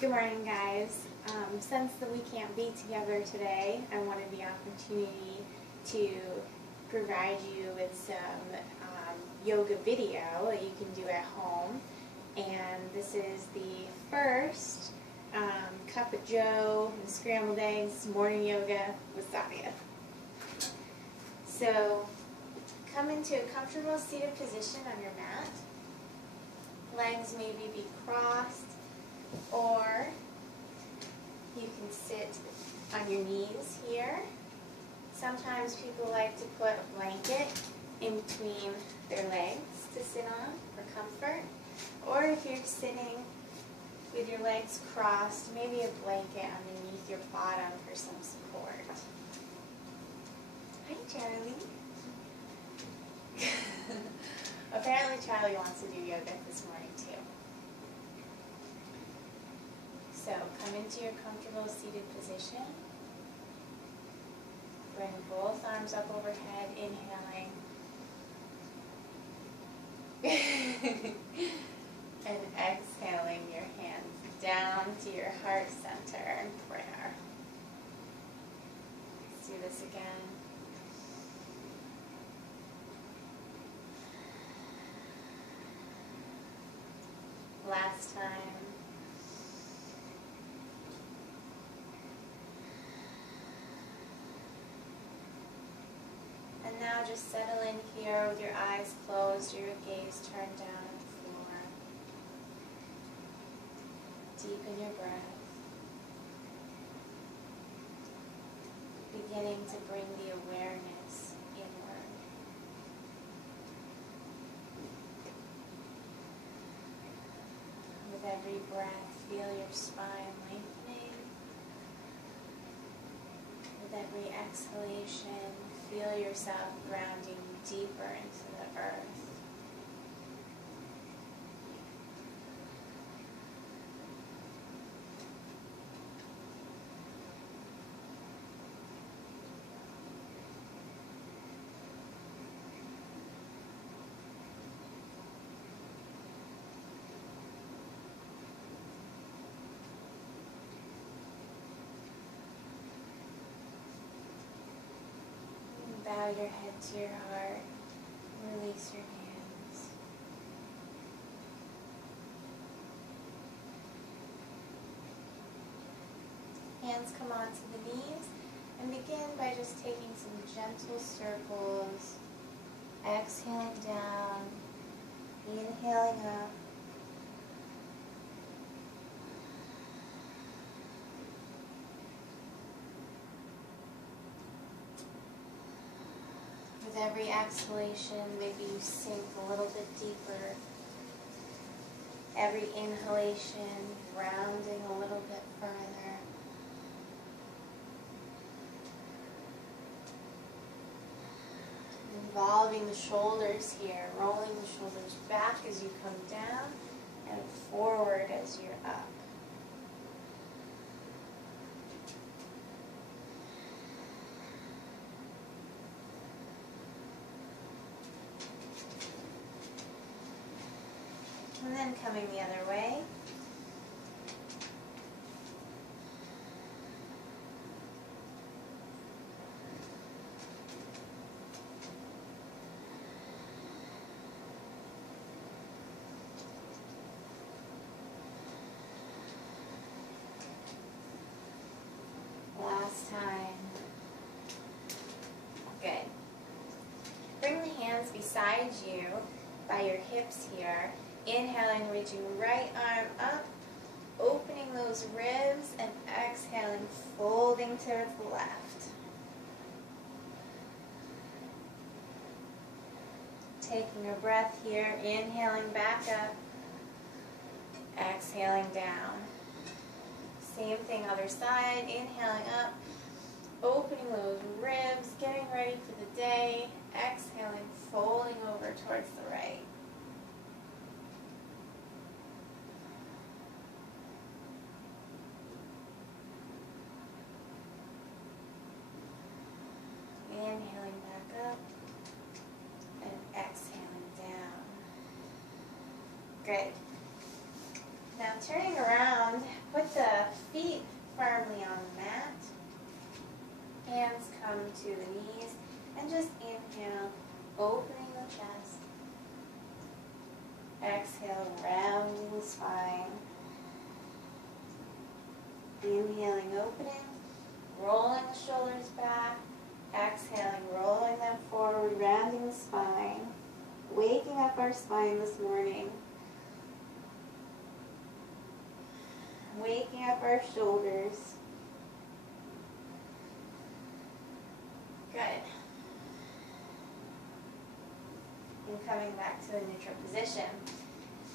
Good morning, guys. Since we can't be together today, I wanted the opportunity to provide you with some yoga video that you can do at home. And this is the first cup of joe and scrambled eggs morning yoga with Saadia. So come into a comfortable seated position on your mat. Legs maybe be crossed, or you can sit on your knees here. Sometimes people like to put a blanket in between their legs to sit on for comfort. Or if you're sitting with your legs crossed, maybe a blanket underneath your bottom for some support. Hi, Charlie. Apparently Charlie wants to do yoga this morning too. So come into your comfortable seated position. Bring both arms up overhead, inhaling. And exhaling your hands down to your heart center in prayer. Let's do this again. Last time. And now just settle in here with your eyes closed or your gaze turned down at the floor. Deepen your breath. Beginning to bring the awareness inward. With every breath, feel your spine lengthening. With every exhalation, feel yourself grounding deeper into the earth. Bow your head to your heart. Release your hands. Hands come onto the knees and begin by just taking some gentle circles. Exhaling down. Inhaling up. With every exhalation, maybe you sink a little bit deeper. Every inhalation, rounding a little bit further. Involving the shoulders here, rolling the shoulders back as you come down and forward as you're up. And then coming the other way. Last time. Good. Bring the hands beside you by your hips here. Inhaling, reaching right arm up, opening those ribs, and exhaling, folding to the left. Taking a breath here, inhaling back up, exhaling down. Same thing, other side, inhaling up, opening those ribs, getting ready for the day, exhaling, folding over towards the right. Inhaling back up and exhaling down. Great. Now turning around, put the feet firmly on the mat. Hands come to the knees, and just inhale, opening the chest. Exhale, rounding the spine. Inhaling, opening, rolling the shoulders back. Exhaling, rolling them forward, rounding the spine. Waking up our spine this morning. Waking up our shoulders. Good. And coming back to a neutral position.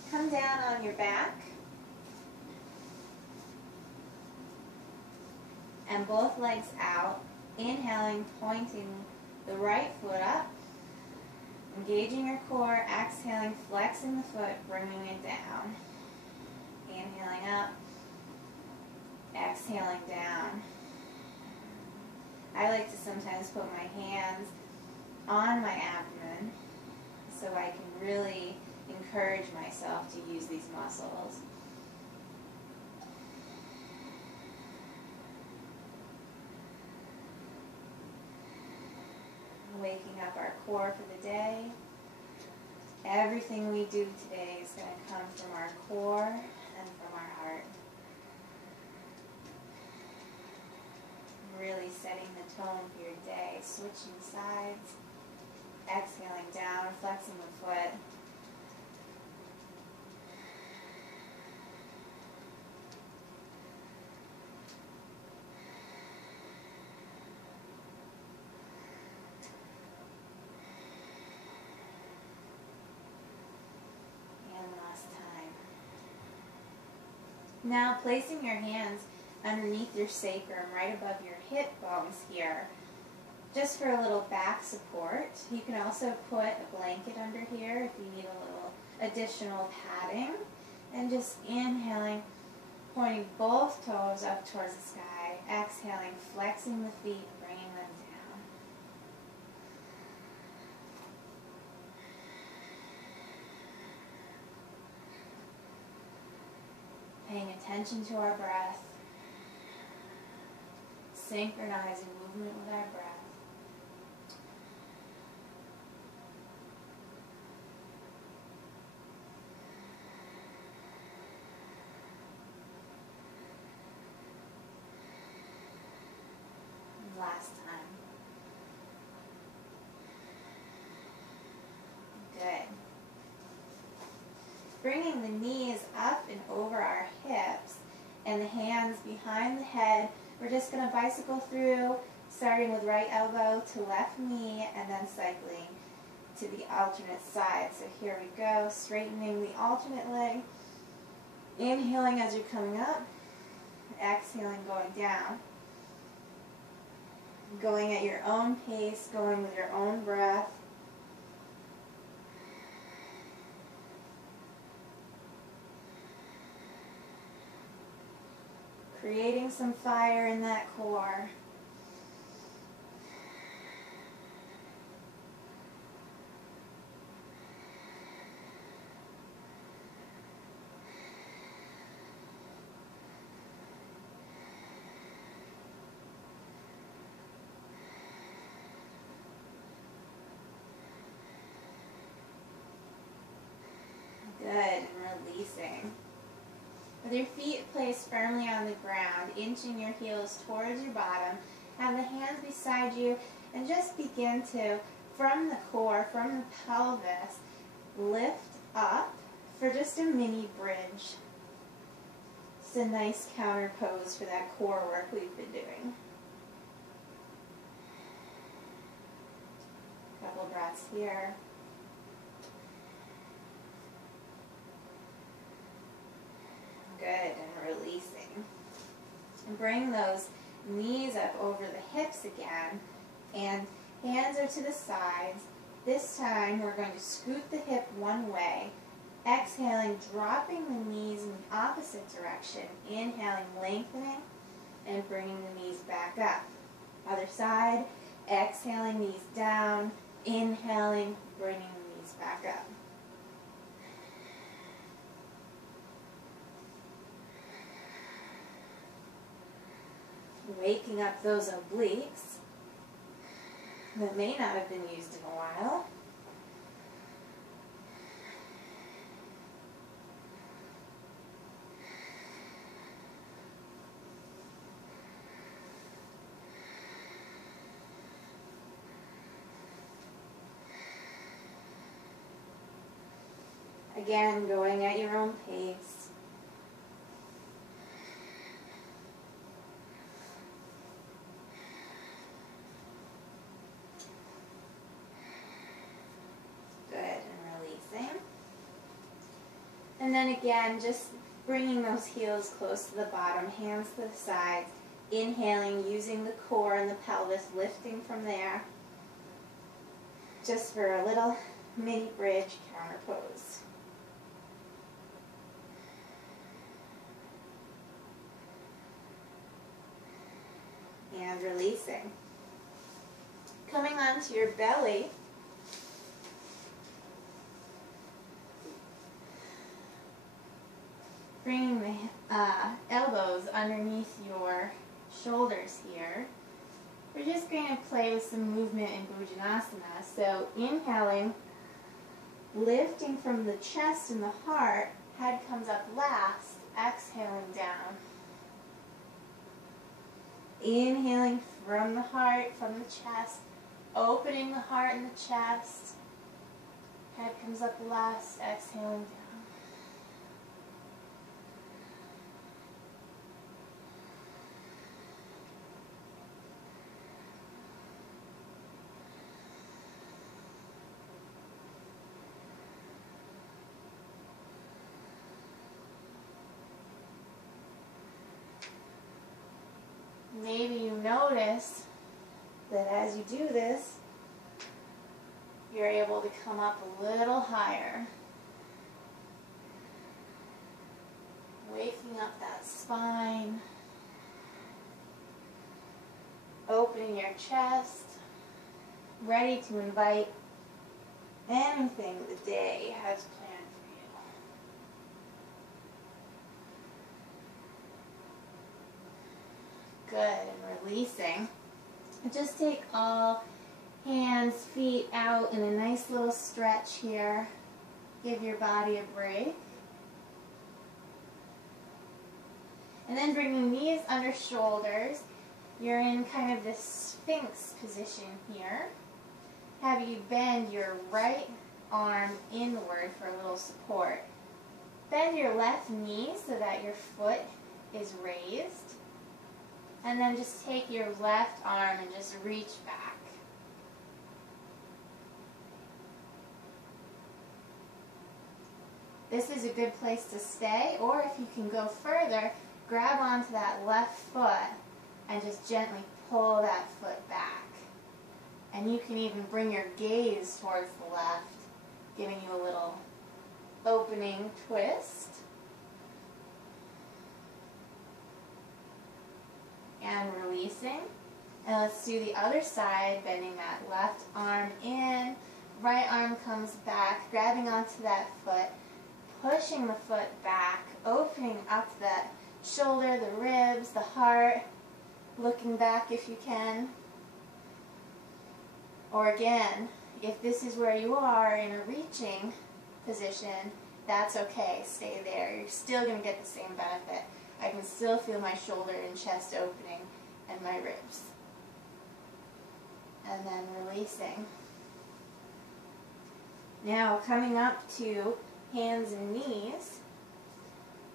Come down on your back. And both legs out. Inhaling, pointing the right foot up. Engaging your core. Exhaling, flexing the foot, bringing it down. Inhaling up. Exhaling down. I like to sometimes put my hands on my abdomen so I can really encourage myself to use these muscles. Waking up our core for the day. Everything we do today is going to come from our core and from our heart. Really setting the tone for your day. Switching sides. Exhaling down, flexing the foot. And last time. Now placing your hands underneath your sacrum, right above your hip bones here, just for a little back support. You can also put a blanket under here if you need a little additional padding. And just inhaling, pointing both toes up towards the sky. Exhaling, flexing the feet, bringing them down. Paying attention to our breath. Synchronizing movement with our breath. And last time. Good. Bringing the knees up and over our hips and the hands behind the head. We're just going to bicycle through, starting with right elbow to left knee and then cycling to the alternate side. So here we go, straightening the alternate leg. Inhaling as you're coming up, exhaling going down. Going at your own pace, going with your own breath. Creating some fire in that core. Good, and releasing. With your feet placed firmly on the ground, inching your heels towards your bottom, have the hands beside you, and just begin to, from the core, from the pelvis, lift up for just a mini bridge. Just a nice counter pose for that core work we've been doing. Couple breaths here. Good, and releasing. And bring those knees up over the hips again, and hands are to the sides. This time we're going to scoot the hip one way, exhaling, dropping the knees in the opposite direction, inhaling, lengthening, and bringing the knees back up. Other side, exhaling, knees down, inhaling, bringing the knees back up. Waking up those obliques that may not have been used in a while. Again, going at your own pace. Good, and releasing. And then again, just bringing those heels close to the bottom, hands to the sides, inhaling, using the core and the pelvis, lifting from there, just for a little mini bridge counter pose. And releasing. Coming onto your belly. Bringing the elbows underneath your shoulders here. We're just going to play with some movement in Bhujanasana. So inhaling, lifting from the chest and the heart, head comes up last, exhaling down. Inhaling from the heart, from the chest, opening the heart and the chest. Head comes up last, exhaling down. Maybe you notice that as you do this, you're able to come up a little higher. Waking up that spine. Opening your chest. Ready to invite anything the day has planned for you. Good, and releasing. Just take all hands, feet out in a nice little stretch here. Give your body a break. And then bring the knees under shoulders. You're in kind of this Sphinx position here. Have you bend your right arm inward for a little support. Bend your left knee so that your foot is raised. And then just take your left arm and just reach back. This is a good place to stay, or if you can go further, grab onto that left foot and just gently pull that foot back. And you can even bring your gaze towards the left, giving you a little opening twist. And releasing. And let's do the other side, bending that left arm in, right arm comes back, grabbing onto that foot, pushing the foot back, opening up that shoulder, the ribs, the heart, looking back if you can. Or again, if this is where you are in a reaching position, that's okay, stay there. You're still going to get the same benefit. I can still feel my shoulder and chest opening and my ribs. And then releasing. Now coming up to hands and knees,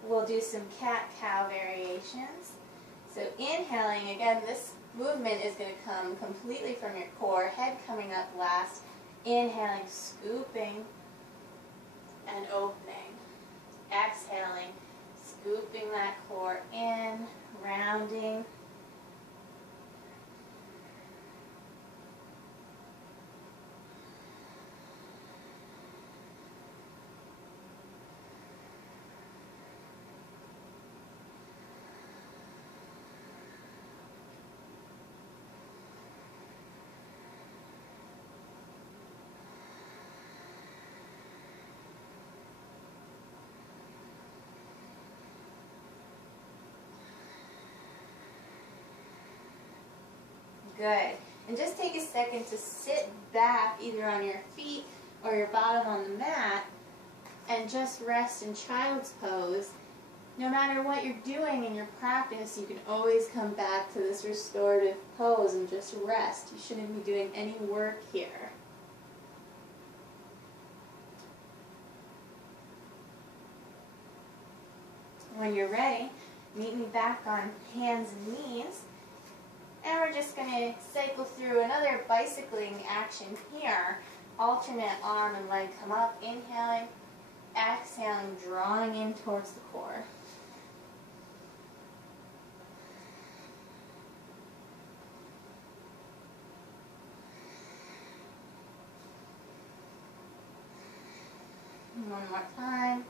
we'll do some cat-cow variations. So inhaling, again, this movement is going to come completely from your core, head coming up last. Inhaling, scooping and opening. Exhaling, scooping that core in, rounding. Good. And just take a second to sit back either on your feet or your bottom on the mat and just rest in child's pose. No matter what you're doing in your practice, you can always come back to this restorative pose and just rest. You shouldn't be doing any work here. When you're ready, meet me back on hands and knees. And we're just going to cycle through another bicycling action here. Alternate arm and leg come up, inhaling, exhaling, drawing in towards the core. One more time.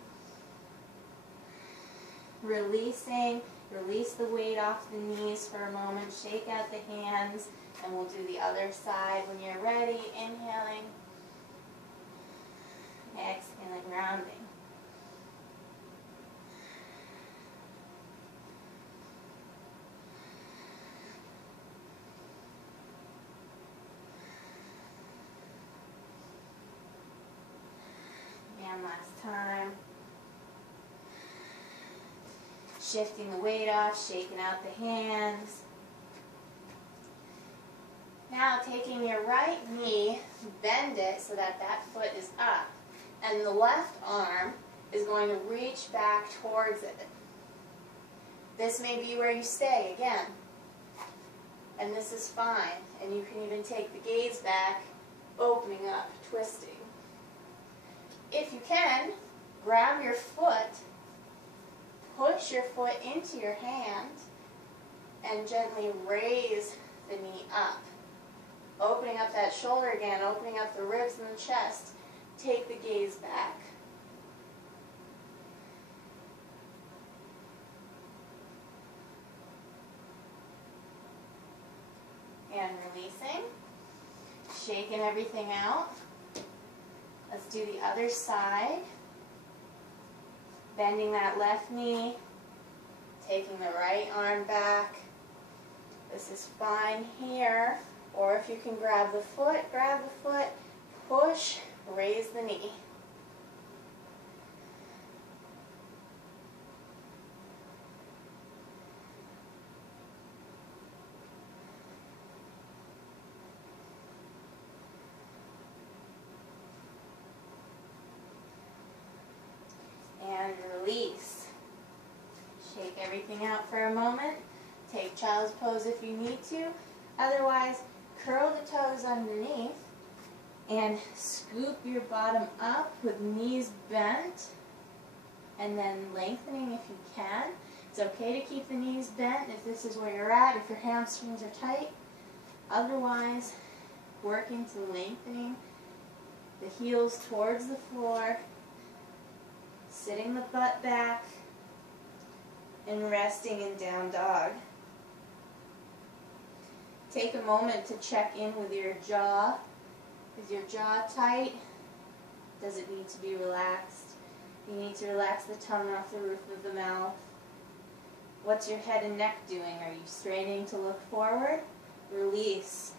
Releasing. Release the weight off the knees for a moment. Shake out the hands. And we'll do the other side when you're ready. Inhaling. Exhaling, rounding. And last time. Shifting the weight off, shaking out the hands. Now taking your right knee, bend it so that that foot is up. And the left arm is going to reach back towards it. This may be where you stay again. And this is fine. And you can even take the gaze back, opening up, twisting. If you can, grab your foot, push your foot into your hand, and gently raise the knee up. Opening up that shoulder again, opening up the ribs and the chest. Take the gaze back. And releasing. Shaking everything out. Let's do the other side. Bending that left knee. Taking the right arm back. This is fine here. Or if you can grab the foot, push, raise the knee. And release. Shake everything out for a moment. Take child's pose if you need to. Otherwise, curl the toes underneath and scoop your bottom up with knees bent and then lengthening if you can. It's okay to keep the knees bent if this is where you're at, if your hamstrings are tight. Otherwise, working to lengthening the heels towards the floor, sitting the butt back, and resting in down dog. Take a moment to check in with your jaw. Is your jaw tight? Does it need to be relaxed? You need to relax the tongue off the roof of the mouth. What's your head and neck doing? Are you straining to look forward? Release.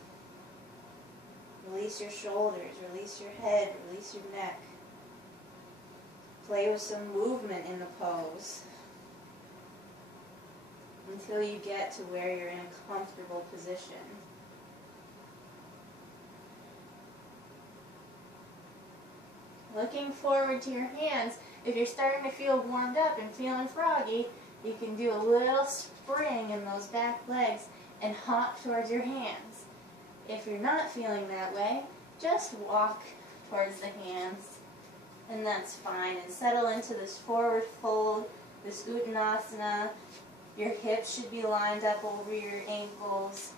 Release your shoulders, release your head, release your neck. Play with some movement in the pose until you get to where you're in a comfortable position. Looking forward to your hands. If you're starting to feel warmed up and feeling froggy, you can do a little spring in those back legs and hop towards your hands. If you're not feeling that way, just walk towards the hands, and that's fine. And settle into this forward fold, this Uttanasana. Your hips should be lined up over your ankles.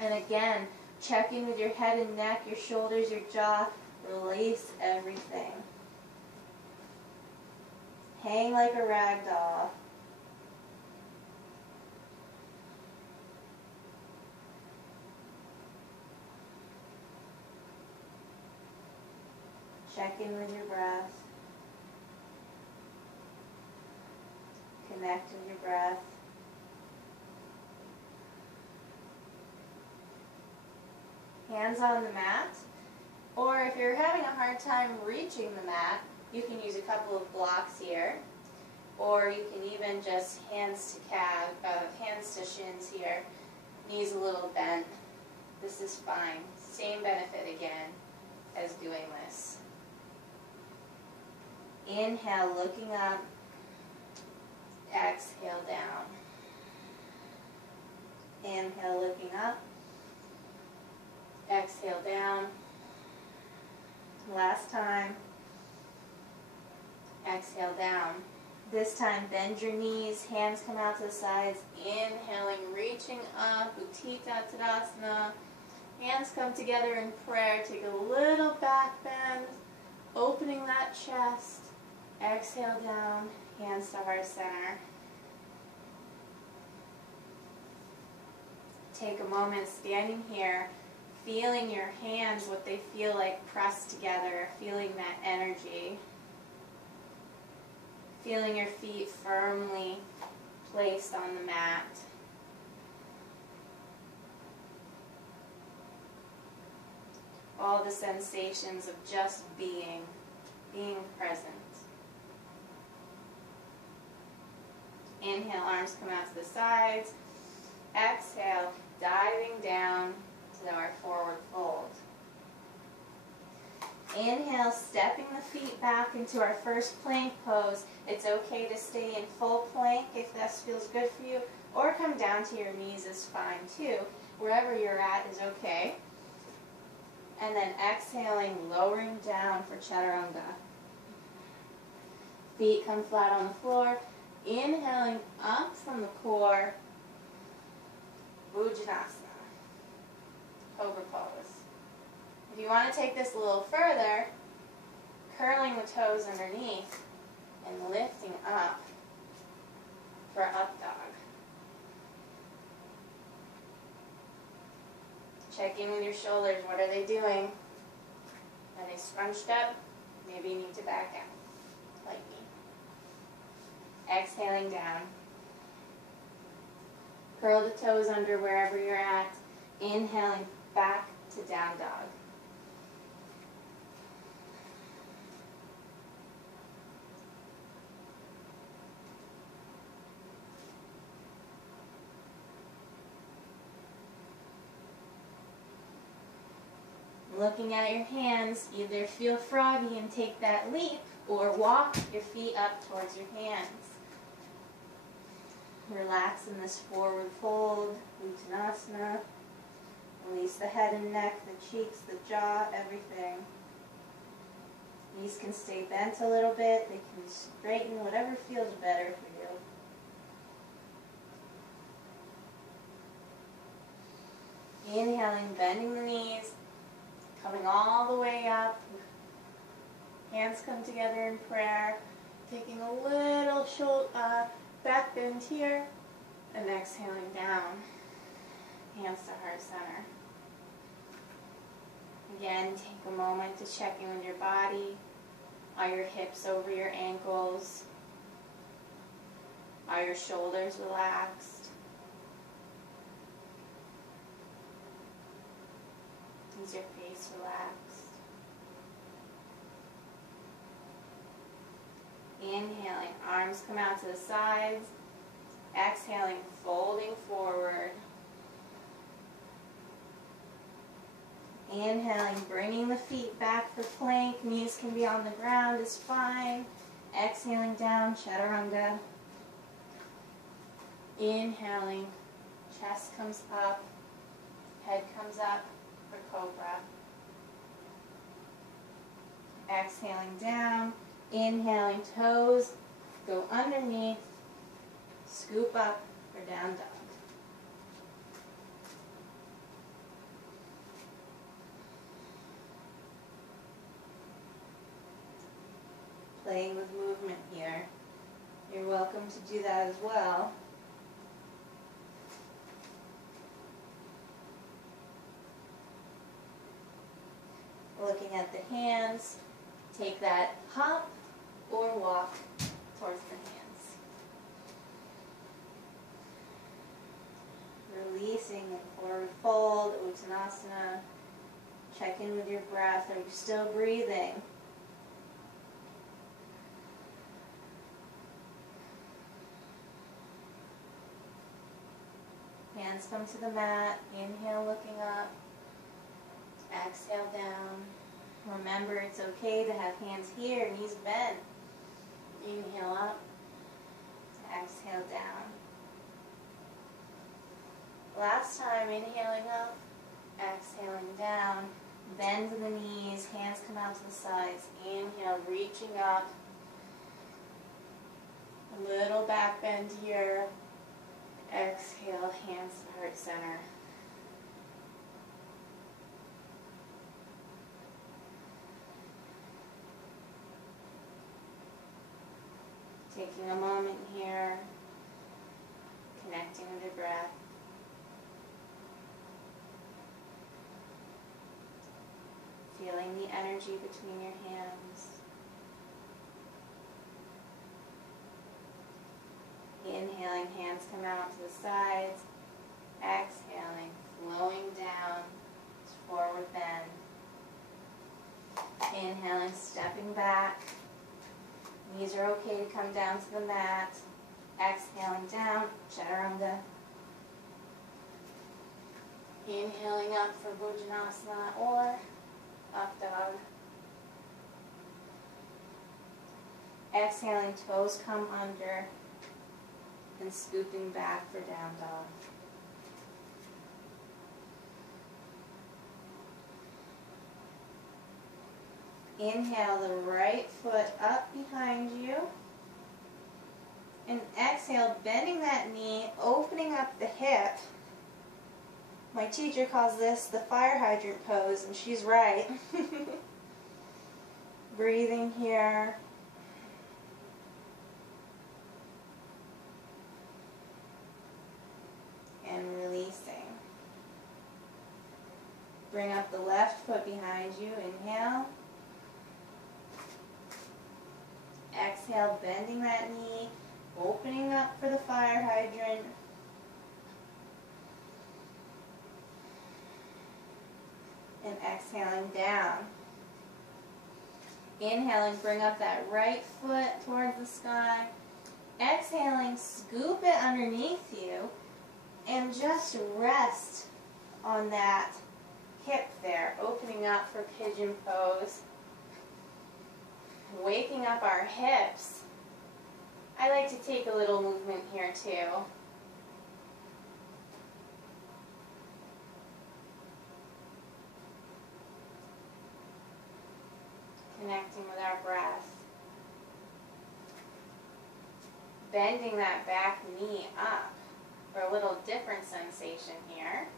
And again, check in with your head and neck, your shoulders, your jaw. Release everything. Hang like a rag doll. Check in with your breath. Connect with your breath. hands on the mat. Or if you're having a hard time reaching the mat, you can use a couple of blocks here. Or you can even just hands to shins here, knees a little bent. This is fine. Same benefit again as doing this. Inhale, looking up. Exhale, down. Inhale, looking up. Exhale, down. Last time. Exhale, down. This time, bend your knees, hands come out to the sides. Inhaling, reaching up, Utthita Tadasana. Hands come together in prayer. Take a little back bend, opening that chest. Exhale down, hands to heart center. Take a moment standing here, feeling your hands, what they feel like pressed together, feeling that energy. Feeling your feet firmly placed on the mat. All the sensations of just being present. Inhale, arms come out to the sides. Exhale, diving down to our forward fold. Inhale, stepping the feet back into our first plank pose. It's okay to stay in full plank if this feels good for you, or come down to your knees is fine too. Wherever you're at is okay. And then exhaling, lowering down for Chaturanga. Feet come flat on the floor. Inhaling up from the core, Bhujanasana, Cobra Pose. If you want to take this a little further, curling the toes underneath and lifting up for Up Dog. Check in with your shoulders. What are they doing? Are they scrunched up? Maybe you need to back out, like me. Exhaling down. Curl the toes under wherever you're at. Inhaling back to Down Dog. Looking at your hands, either feel froggy and take that leap, or walk your feet up towards your hands. Relax in this forward fold, Uttanasana. Release the head and neck, the cheeks, the jaw, everything. Knees can stay bent a little bit. They can straighten, whatever feels better for you. Inhaling, bending the knees. Coming all the way up. Hands come together in prayer. Taking a little back bend here. And exhaling down. Hands to heart center. Again, take a moment to check in with your body. Are your hips over your ankles? Are your shoulders relaxed? Is your face relaxed? Inhaling, arms come out to the sides. Exhaling, folding forward. Inhaling, bringing the feet back for plank. Knees can be on the ground, is fine. Exhaling down, Chaturanga. Inhaling, chest comes up, head comes up for Cobra. Exhaling down, inhaling, toes go underneath, scoop up for Down Dog. Playing with movement here. You're welcome to do that as well. Looking at the hands, take that hop or walk towards the hands. Releasing in forward fold, Uttanasana. Check in with your breath. Are you still breathing? Hands come to the mat. Inhale, looking up. Exhale, down. Remember, it's okay to have hands here, knees bent. Inhale up. Exhale, down. Last time, inhaling up, exhaling down. Bend the knees, hands come out to the sides. Inhale, reaching up. A little back bend here. Exhale, hands to heart center. Taking a moment here, connecting with your breath. Feeling the energy between your hands. Inhaling, hands come out to the sides. Exhaling, flowing down, forward bend. Inhaling, stepping back. Knees are okay to come down to the mat. Exhaling down, chaturanga. Inhaling up for Bhujanasana or up dog. Exhaling, toes come under and scooping back for down dog. Inhale the right foot up behind you. And exhale, bending that knee, opening up the hip. My teacher calls this the fire hydrant pose, and she's right. Breathing here. And releasing. Bring up the left foot behind you. Inhale. Exhale, bending that knee, opening up for the fire hydrant. And exhaling down. Inhaling, bring up that right foot towards the sky. Exhaling, scoop it underneath you and just rest on that hip there, opening up for pigeon pose. Waking up our hips. I like to take a little movement here too. Connecting with our breath. Bending that back knee up for a little different sensation here.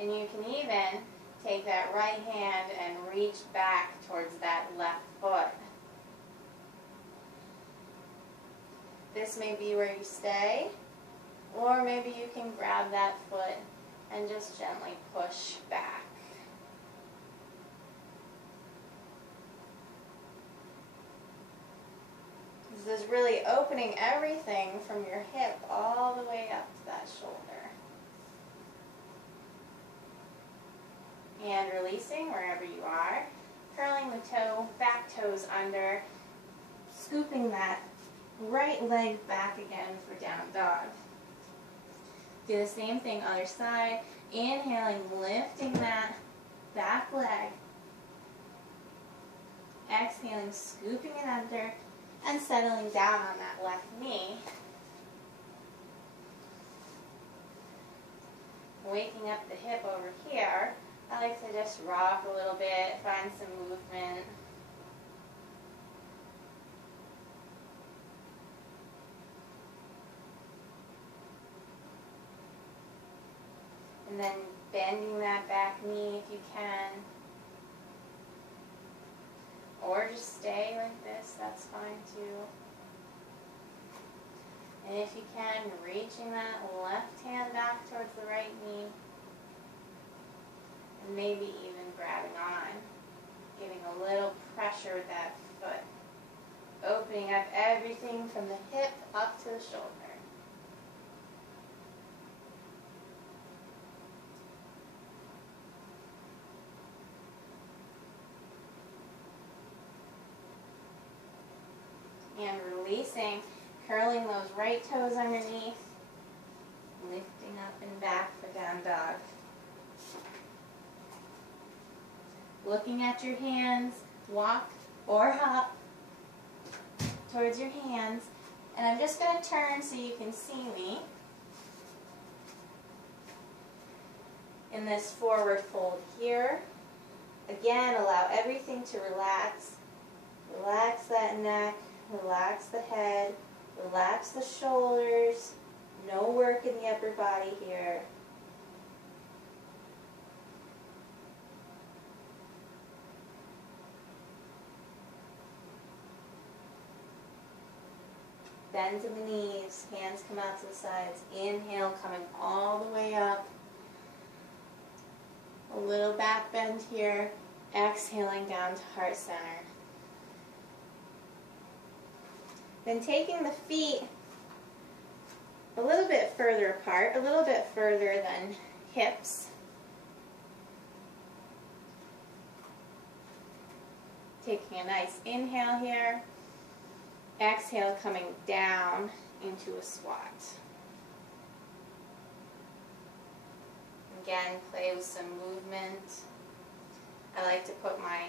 And you can even take that right hand and reach back towards that left foot. This may be where you stay, or maybe you can grab that foot and just gently push back. This is really opening everything from your hip all the way up to that shoulder. And releasing wherever you are. Curling the back toes under. Scooping that right leg back again for down dog. Do the same thing other side. Inhaling, lifting that back leg. Exhaling, scooping it under and settling down on that left knee. Waking up the hip over here. I like to just rock a little bit, find some movement. And then bending that back knee if you can. Or just stay like this, that's fine too. And if you can, reaching that left hand back towards the right knee. And maybe even grabbing on, giving a little pressure with that foot. Opening up everything from the hip up to the shoulder. And releasing, curling those right toes underneath, lifting up and back for down dog. Looking at your hands, walk or hop towards your hands. And I'm just going to turn so you can see me in this forward fold here. Again, allow everything to relax. Relax that neck. Relax the head, relax the shoulders, no work in the upper body here. Bend to the knees, hands come out to the sides. Inhale, coming all the way up. A little back bend here. Exhaling down to heart center. Then taking the feet a little bit further apart, a little bit further than hips. Taking a nice inhale here. Exhale, coming down into a squat. Again, play with some movement. I like to put my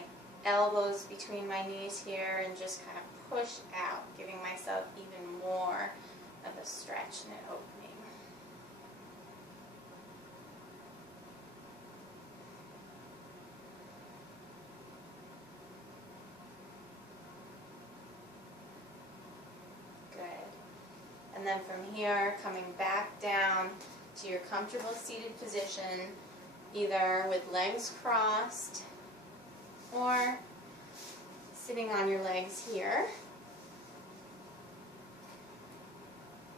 elbows between my knees here and just kind of push out, giving myself even more of a stretch and an opening. Good. And then from here, coming back down to your comfortable seated position, either with legs crossed or sitting on your legs here.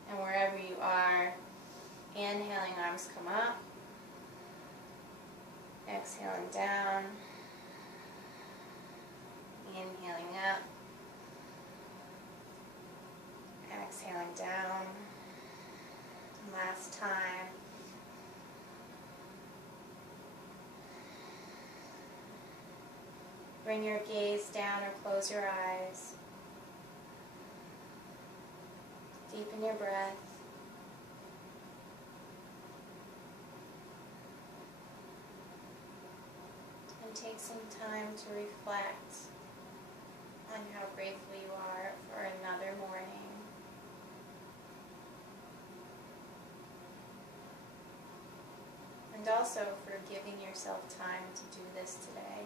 And wherever you are, inhaling, arms come up. Exhaling down. Inhaling up. Exhaling down. Last time. Bring your gaze down or close your eyes. Deepen your breath. And take some time to reflect on how grateful you are for another morning. And also for giving yourself time to do this today.